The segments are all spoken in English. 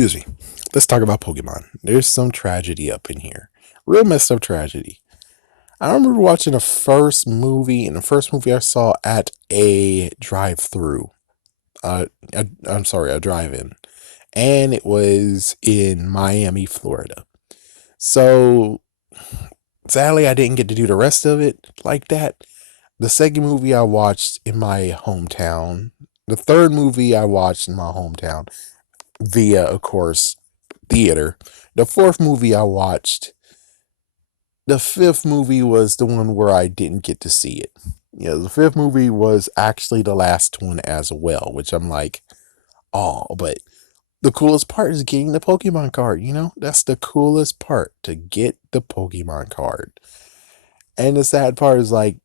Excuse me. Let's talk about Pokemon. There's some tragedy up in here. Real messed up tragedy. I remember watching the first movie, and the first movie I saw at a drive-through. I'm sorry, a drive-in. And it was in Miami, Florida. So, sadly, I didn't get to do the rest of it like that. The second movie I watched in my hometown. The third movie I watched in my hometown via, of course, theater. The fourth movie I watched, the fifth movie was the one where I didn't get to see it. The fifth movie was actually the last one as well, which I'm like, oh, but the coolest part is getting the Pokemon card, That's the coolest part, to get the Pokemon card. And the sad part is like,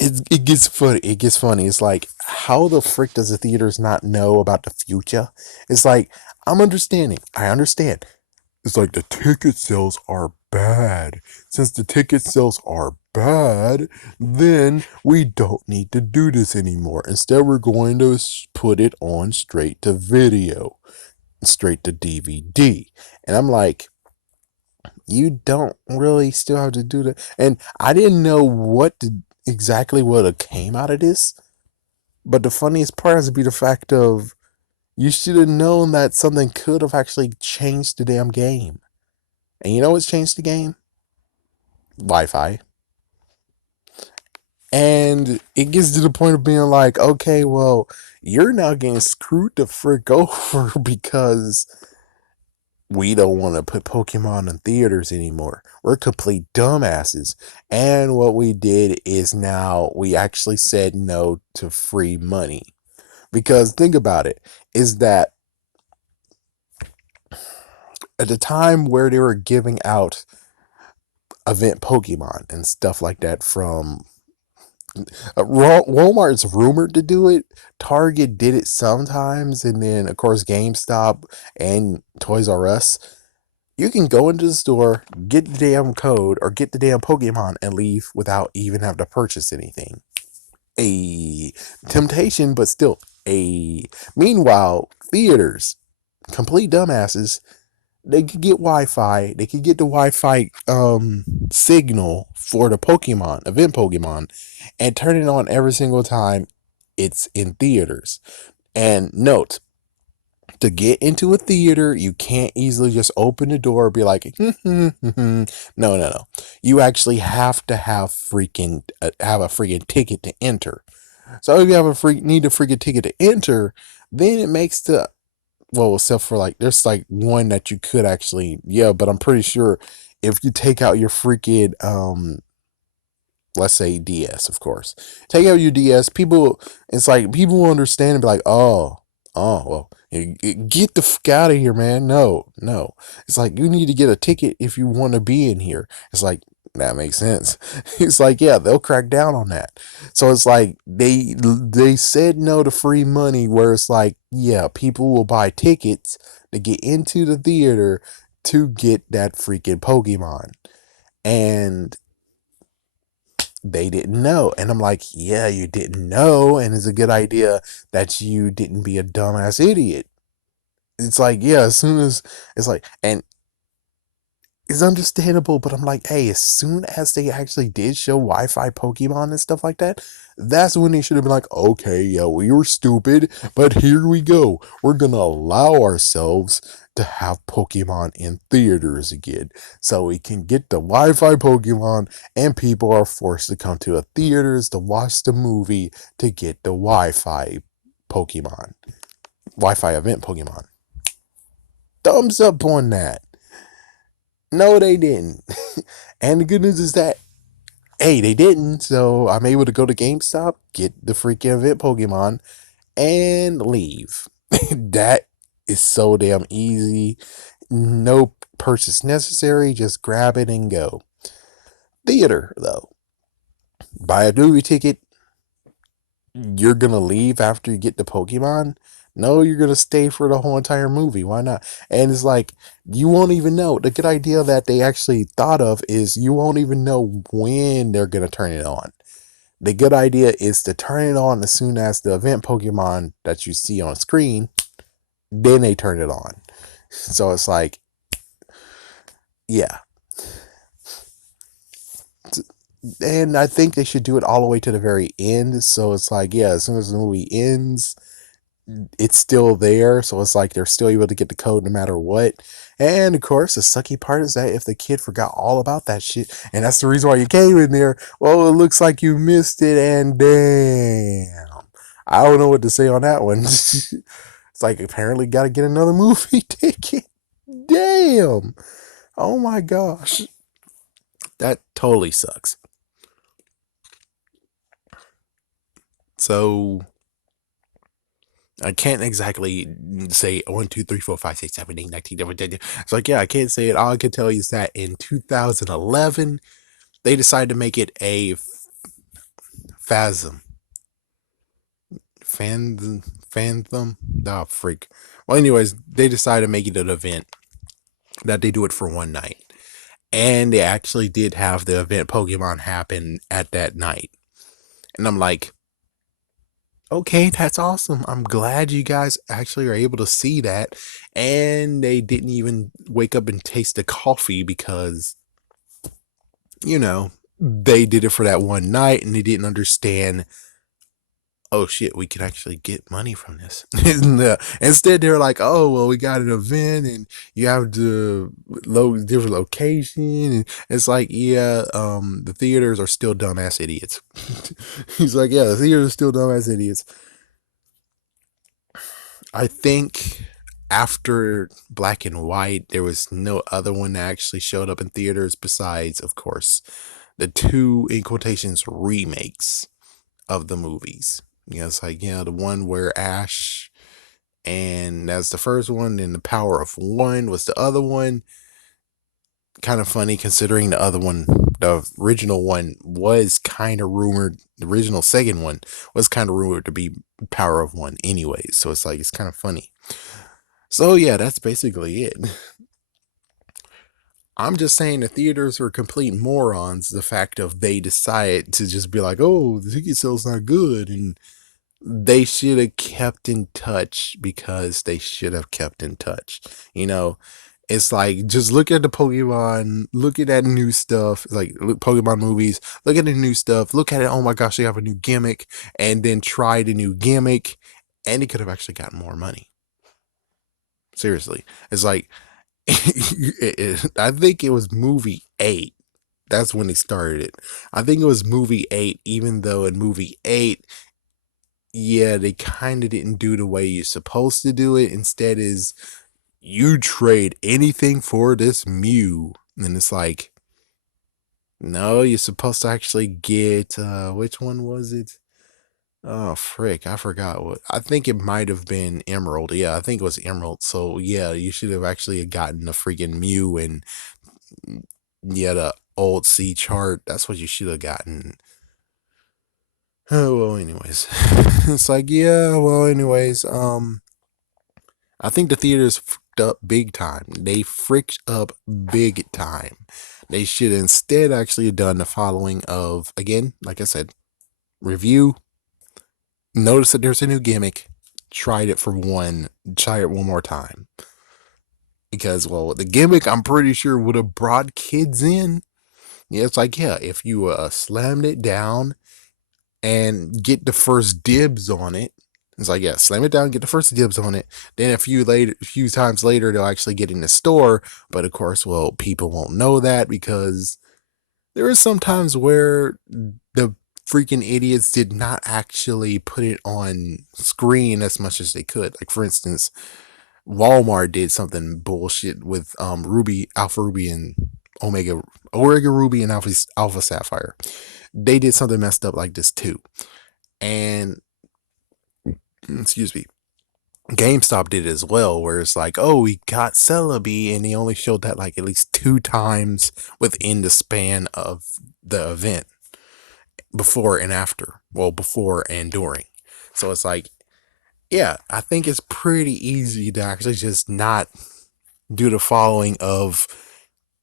it gets funny. It gets funny. It's like, how the frick does the theaters not know about the future? It's like, I understand. It's like the ticket sales are bad. Since the ticket sales are bad, then we don't need to do this anymore. Instead, we're going to put it on straight to video, straight to DVD. And I'm like, you don't really still have to do that. And I didn't know exactly what came out of this. But the funniest part has to be the fact of, you should have known that something could have actually changed the damn game. And you know what's changed the game? Wi-Fi. And it gets to the point of being like, okay, well, you're now getting screwed the frick over because we don't want to put Pokemon in theaters anymore. We're complete dumbasses. And what we did is now we actually said no to free money. Because think about it, is that at the time where they were giving out event Pokemon and stuff like that from Walmart's rumored to do it. Target did it sometimes, and then of course GameStop and Toys R Us. You can go into the store, get the damn code, or get the damn Pokemon and leave without even having to purchase anything. A temptation, but still a. Meanwhile, theaters, complete dumbasses, they could get Wi-Fi. They could get the Wi-Fi signal for the Pokemon, event Pokemon, and turn it on every single time it's in theaters. And note, to get into a theater, you can't easily just open the door and be like, no. You actually have to have a freaking ticket to enter. So if you have need a freaking ticket to enter, then it makes except for like, there's like one that you could actually, but I'm pretty sure if you take out your freaking, let's say DS, of course, take out your DS, it's like, people will understand and be like, well, get the fuck out of here, man. No. It's like, you need to get a ticket if you want to be in here. It's like, that makes sense. It's like, yeah, they'll crack down on that. So it's like, they said no to free money, where it's like, yeah, people will buy tickets to get into the theater to get that freaking Pokemon. And they didn't know. And I'm like, yeah, you didn't know. And it's a good idea that you didn't be a dumbass idiot. It's like, yeah, as soon as it's like, and it's understandable, but I'm like, hey, as soon as they actually did show Wi-Fi Pokemon and stuff like that, that's when they should have been like, okay, yeah, we were stupid, but here we go. We're gonna allow ourselves to have Pokemon in theaters again, so we can get the Wi-Fi Pokemon, and people are forced to come to a theaters to watch the movie to get the Wi-Fi Pokemon, Wi-Fi event Pokemon. Thumbs up on that. No, they didn't. And the good news is that, hey, they didn't. So I'm able to go to GameStop, get the freaking event Pokemon, and leave. That is so damn easy. No purchase necessary. Just grab it and go. Theater, though. Buy a movie ticket. You're going to leave after you get the Pokemon? No, you're going to stay for the whole entire movie. Why not? And it's like, you won't even know. The good idea that they actually thought of is, you won't even know when they're going to turn it on. The good idea is to turn it on as soon as the event Pokemon that you see on screen then they turn it on. So it's like, yeah. And I think they should do it all the way to the very end. So it's like, yeah, as soon as the movie ends, it's still there. So it's like they're still able to get the code no matter what. And of course, the sucky part is that if the kid forgot all about that shit, and that's the reason why you came in there, well, it looks like you missed it, and damn. I don't know what to say on that one. It's like apparently got to get another movie ticket. Damn. Oh my gosh. That totally sucks. So I can't exactly say 1, 2, 3, 4, 5, 6, 7, 8, 19. It's like, yeah, I can't say it. All I can tell you is that in 2011, they decided to make it a phasm. Phantom? Oh, freak. Well, anyways, they decided to make it an event that they do it for one night. And they actually did have the event Pokemon happen at that night. And I'm like, okay, that's awesome. I'm glad you guys actually are able to see that. And they didn't even wake up and taste the coffee because, you know, they did it for that one night and they didn't understand, oh shit, we could actually get money from this. Instead, they're like, oh, well, we got an event and you have the different location. And it's like, yeah, the theaters are still dumbass idiots. He's like, yeah, the theaters are still dumbass idiots. I think after Black and White, there was no other one that actually showed up in theaters besides, of course, the two, in quotations, remakes of the movies. You know, it's like, you know, the one where Ash, and that's the first one, and The Power of One was the other one. Kind of funny considering the other one, the original one, was kind of rumored. The original second one was kind of rumored to be Power of One, anyways. So it's like, it's kind of funny. So yeah, that's basically it. I'm just saying the theaters are complete morons. The fact of they decide to just be like, oh, the ticket sales not good, and they should have kept in touch because they should have kept in touch. You know, it's like, just look at the Pokemon, look at that new stuff, like look, Pokemon movies, look at the new stuff, look at it. Oh my gosh, they have a new gimmick, and then try the new gimmick, and it could have actually gotten more money. Seriously, it's like I think it was movie 8. That's when they started it. I think it was movie 8, even though in movie 8, yeah, they kind of didn't do the way you're supposed to do it. Instead is, you trade anything for this Mew. And it's like, no, you're supposed to actually get, which one was it? Oh, frick, I forgot what. I think it might have been Emerald. Yeah, I think it was Emerald. So, yeah, you should have actually gotten a freaking Mew and, yeah, the old C chart. That's what you should have gotten. Oh, well, anyways. It's like, yeah, well, anyways, I think the theaters fricked up big time. They fricked up big time. They should instead actually have done the following of, again, like I said, review, notice that there's a new gimmick, try it one more time. Because, well, the gimmick, I'm pretty sure, would have brought kids in. Yeah, it's like, yeah, if you slammed it down and get the first dibs on it. It's like, yeah, slam it down, get the first dibs on it. Then a few times later, they'll actually get in the store. But of course, well, people won't know that because there is sometimes where the freaking idiots did not actually put it on screen as much as they could. Like, for instance, Walmart did something bullshit with Ruby, Alpha Ruby, and Omega Ruby and Alpha Sapphire. They did something messed up like this too. And excuse me, GameStop did it as well, where it's like, oh, we got Celebi, and they only showed that like at least 2 times within the span of the event, before and after. Well, before and during. So it's like, yeah, I think it's pretty easy to actually just not do the following of,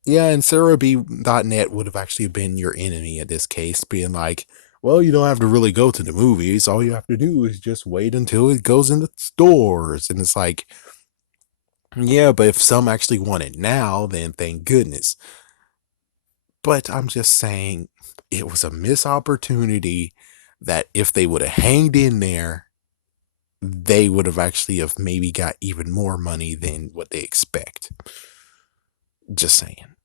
yeah, and SarahB.net would have actually been your enemy in this case, being like, well, you don't have to really go to the movies. All you have to do is just wait until it goes in the stores. And it's like, Yeah, but if some actually want it now, then thank goodness. But I'm just saying it was a missed opportunity that if they would have hanged in there, they would have actually have maybe got even more money than what they expect. Just saying.